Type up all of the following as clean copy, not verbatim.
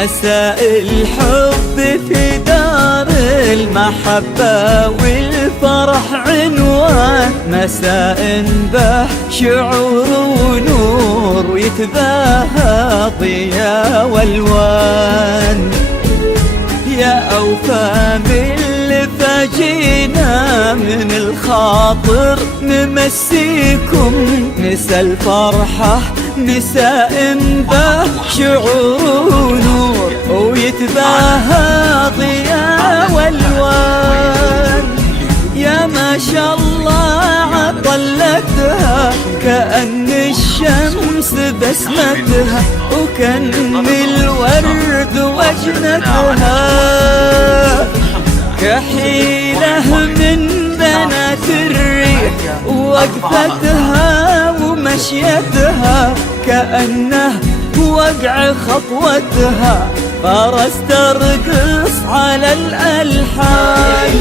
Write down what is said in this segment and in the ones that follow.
مساء الحب في دار المحبة والفرح عنوان، مساء به شعور ونور ويتباهى ضياء والوان. يا أوفى من اللي فاجينا من الخاطر نمسيكم مسا الفرحة، مساء به شعور ونور ويتباهى ضياء والوان. يا ما شاء الله عطلتها كأن الشمس بسمتها، وكأن الورد وجنتها، كحيلة من بنات الريح ووقفتها ومشيتها، كأنه وقع خطوتها فرس ترقص على الألحان.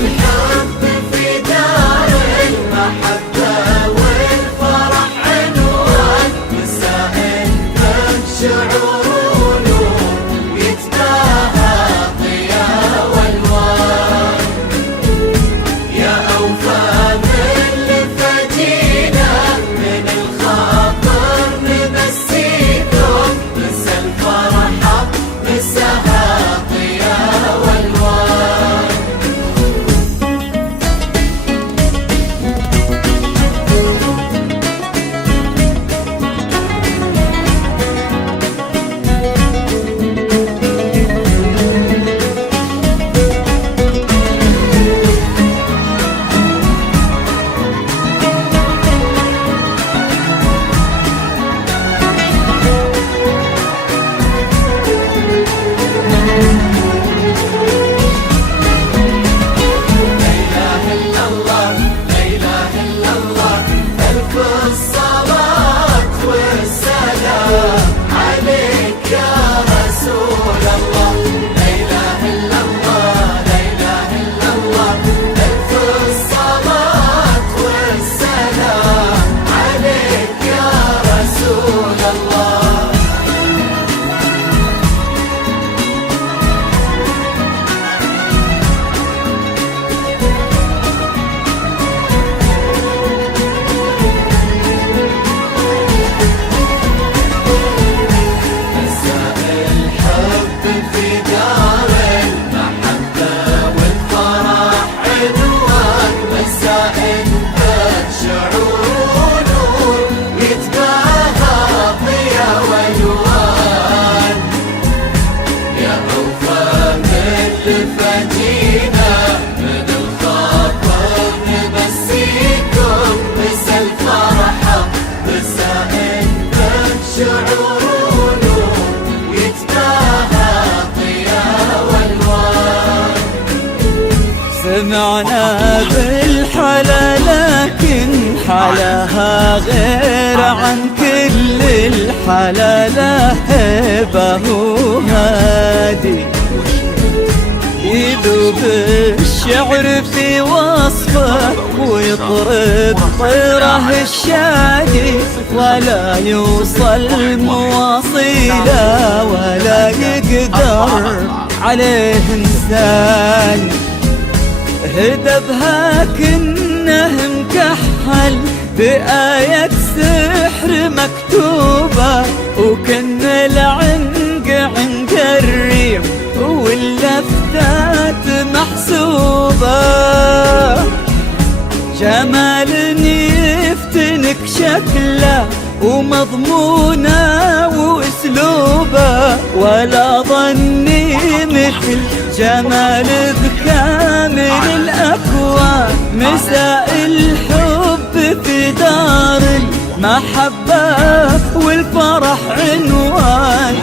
سمعنا بالحلا لكن حلاها غير عن كل الحلا، له هبه وهادي يذوب الشعر في وصفه ويطرب طيره الشادي، ولا يوصل مواصيله ولا يقدر عليه انسان. هدبها كنه مكحل بآية سحر مكتوبة، وكن العنق عند الريم واللفتات محسوبة، جمال يفتنك شكله ومضمونه واسلوبه، ولا ظني مثل جمال بكامل الأكوان. مساء الحب في دار المحبة والفرح عنوان،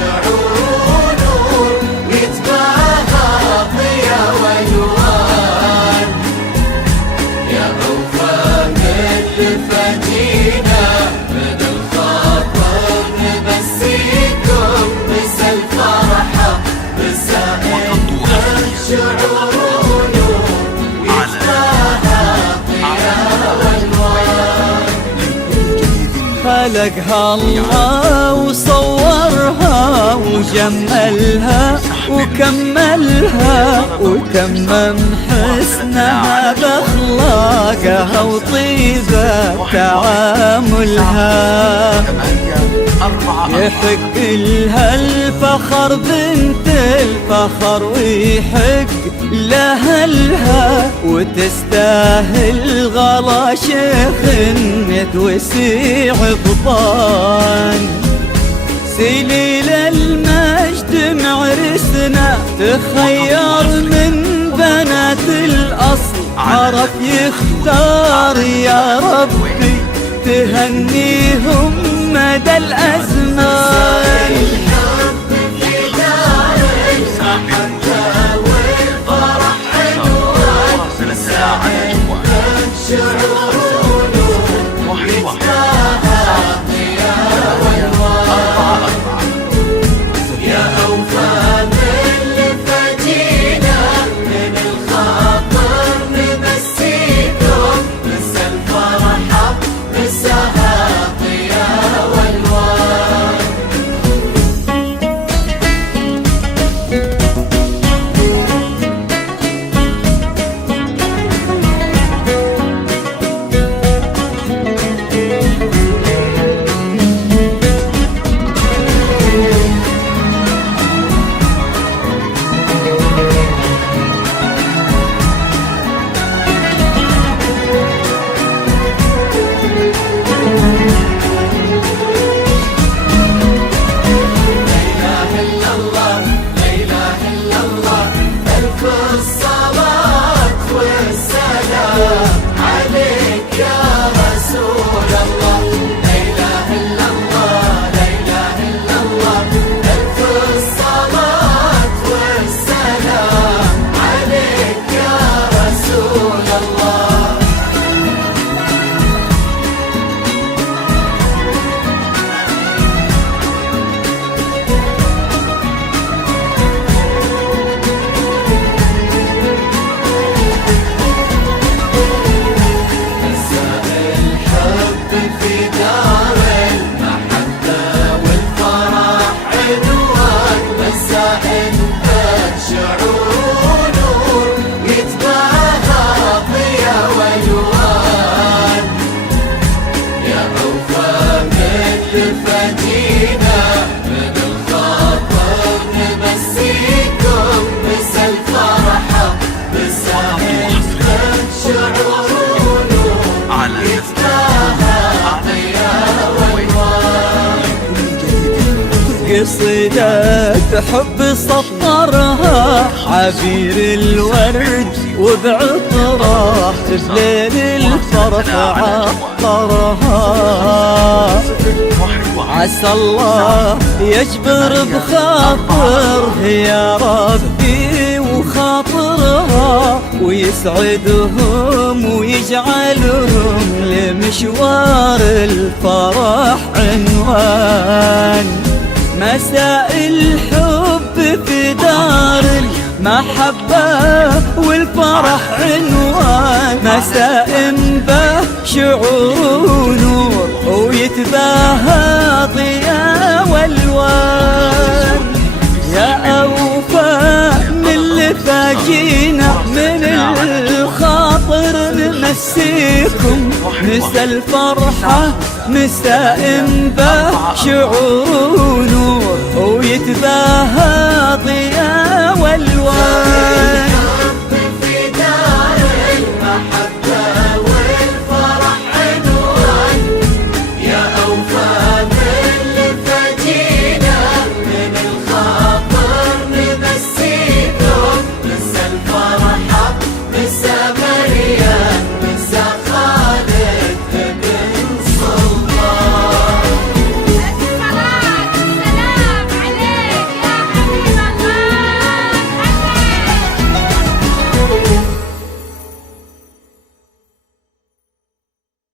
شعور ونور يتباهى ضياء والوان. يا أوفى من فدينا من الخاطر نبسيكم بس الفرحة مساء شعور ونور يتباهى ضياء والوان. خلقها الله وصورها وجملها وكملها وتمم حسنها بأخلاقها وطيبة تعاملها. يحق لها الفخر بنت الفخر ويحق لأهلها وتستاهل غلا شيخ وسيع بطان. سليل المجد معرسنا تخير من بنات الأصل عرف يختار يا ربي تهنيهم مدى الأزمان. الحب في دار المحبة والفرح عنوان مساعد شعور ونور يتباهى ضياء والوان. يا أوفى من فدينا من الخاطر نبسيكم بس الفرحة مساها ضياء والوان. الصلاة والسلام عليك يا رسول الله. لا إله إلا الله لا إله إلا الله. ألف الصلاة والسلام عليك يا رسول الله. في دار المحبة والفرح عنوان مساء شعور ونور يتباهى ضياء والوان. يا أوفى من فدينا من الخاطر نبسيكم بس الفرحة مساء شعور ونور يتباهى قصيدة حب سطرها عبير الورد وبعطره بليل الفرح عطرها. عسى الله يجبر بخاطره يا ربي وخاطرها ويسعدهم ويجعلهم لمشوار الفرح عنوان. مساء الحب في دار المحبة والفرح عنوان مساء به شعور ونور ويتباهى ضياء والوان. يا أوفى من لفاجينا من الخاطر نمسيكم مسا الفرحة مساء به شعور ونور ويتباهى